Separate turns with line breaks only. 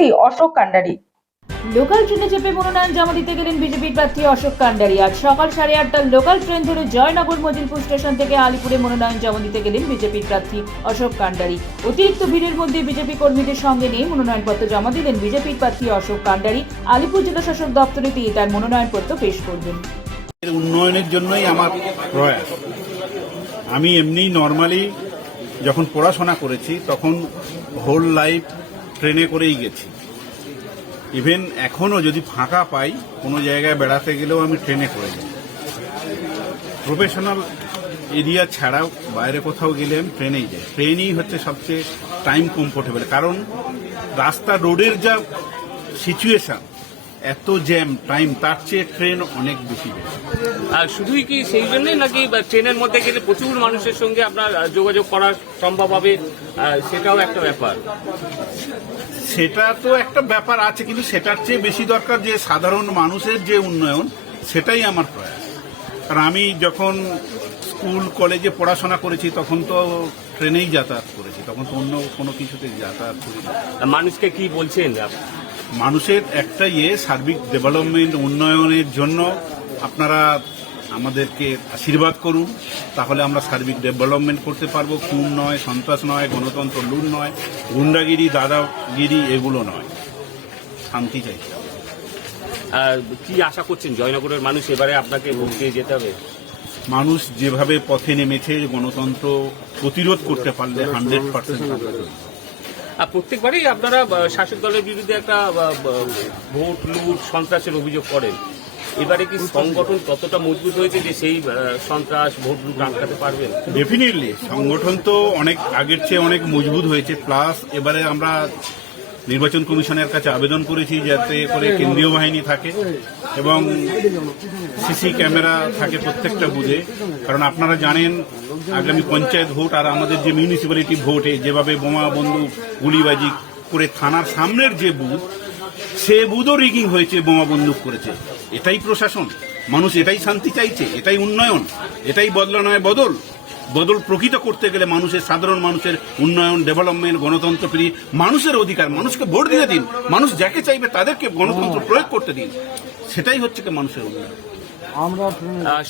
প্রার্থী অশোক কান্ডারি।
লোকাল ট্রেনে চেপে মনোনয়ন জমা দিতে গেলেন বিজেপির প্রার্থী অশোক কান্ডারি। আজ সকাল সাড়ে আটটার লোকাল ট্রেন ধরে জয়নগর মজিলপুর স্টেশন থেকে আলিপুরে মনোনয়ন জমা দিতে গেলেন বিজেপির প্রার্থী অশোক কান্ডারি। অতিরিক্ত ভিড়ের মধ্যে বিজেপি কর্মীদের সঙ্গে নিয়ে মনোনয়নপত্র জমা দিলেন বিজেপির প্রার্থী অশোক কান্ডারি। আলিপুর জেলা শাসক দপ্তরে তিনি তার মনোনয়নপত্র পেশ করবেন।
উন্নয়নের জন্যই আমার প্রয়াস। আমি এমনি নর্মালি যখন পড়াশোনা করেছি তখন হোল লাইফ ট্রেনে করেই গেছি। ইভেন এখনও যদি ফাঁকা পাই, কোনো জায়গায় বেড়াতে গেলেও আমি ট্রেনে করে যাই। প্রফেশনাল এরিয়া ছাড়াও বাইরে কোথাও গেলে আমি ট্রেনেই যাই। ট্রেনই হচ্ছে সবচেয়ে টাইম কমফোর্টেবল কারণ রাস্তা রোডের যা সিচুয়েশন এত জ্যাম টাইম তার চেয়ে ট্রেন অনেক বেশি
আর শুধুই কি সেই জন্যই নাকি ট্রেনের মধ্যে গেলে প্রচুর মানুষের সঙ্গে আপনার যোগাযোগ করা সম্ভব হবে? সেটাও একটা ব্যাপার।
সেটা তো একটা ব্যাপার আছে কিন্তু সেটার চেয়ে বেশি দরকার যে সাধারণ মানুষের যে উন্নয়ন সেটাই আমার প্রয়াস। কারণ আমি যখন স্কুল কলেজে পড়াশোনা করেছি তখন তো ট্রেনেই যাতায়াত করেছি তখন তো অন্য কোনো কিছুতে যাতায়াত করি
আর মানুষকে কি বলছেন?
মানুষের একটা ইয়ে সার্বিক ডেভেলপমেন্ট উন্নয়নের জন্য আপনারা আমাদেরকে আশীর্বাদ করুন। তাহলে আমরা সার্বিক ডেভেলপমেন্ট করতে পারব। খুন নয় সন্ত্রাস নয় গণতন্ত্র লুট নয় গুন্ডাগিরি দাদাগিরি এগুলো নয়। শান্তি চাই।
আর কি আশা করছেন? জয়নগরের মানুষ এবারে আপনাকে ভোট দিয়ে যেতে হবে?
মানুষ যেভাবে পথে নেমেছে গণতন্ত্র প্রতিরোধ করতে পারলে হান্ড্রেড পার্সেন্ট
প্রত্যেকবারই আপনারা শাসক দলের বিরুদ্ধে একটা ভোট লুট সন্ত্রাসের অভিযোগ করেন। এবারে কি সংগঠন ততটা মজবুত হয়েছে যে সেই সন্ত্রাস ভোট লুট আটকাতে পারবেন
ডেফিনেটলি সংগঠন তো অনেক আগের চেয়ে অনেক মজবুত হয়েছে। প্লাস এবারে আমরা নির্বাচন কমিশনের কাছে আবেদন করেছি যাতে করে কেন্দ্রীয় বাহিনী থাকে এবং সিসি ক্যামেরা থাকে প্রত্যেকটা বুথে। কারণ আপনারা জানেন, আগামী পঞ্চায়েত ভোট আর আমাদের যে মিউনিসিপ্যালিটি ভোটে যেভাবে বোমা, বন্দুক, গুলিবাজি করে থানার সামনের যে বুথ, সে বুথও রিগিং হয়েছে, বোমা, বন্দুক করেছে। এটাই প্রশাসন। মানুষ এটাই শান্তি চাইছে, এটাই উন্নয়ন, এটাই বদলা নয়, বদল। বদল প্রকৃত করতে গেলে মানুষের সাধারণ মানুষের উন্নয়ন ডেভেলপমেন্ট গণতন্ত্র ফ্রি মানুষের অধিকার মানুষকে ভোট দিয়ে দিন। মানুষ যাকে চাইবে তাদেরকে গণতন্ত্র প্রয়োগ করতে দিন। সেটাই হচ্ছে কি মানুষের উন্নয়ন।
আহ,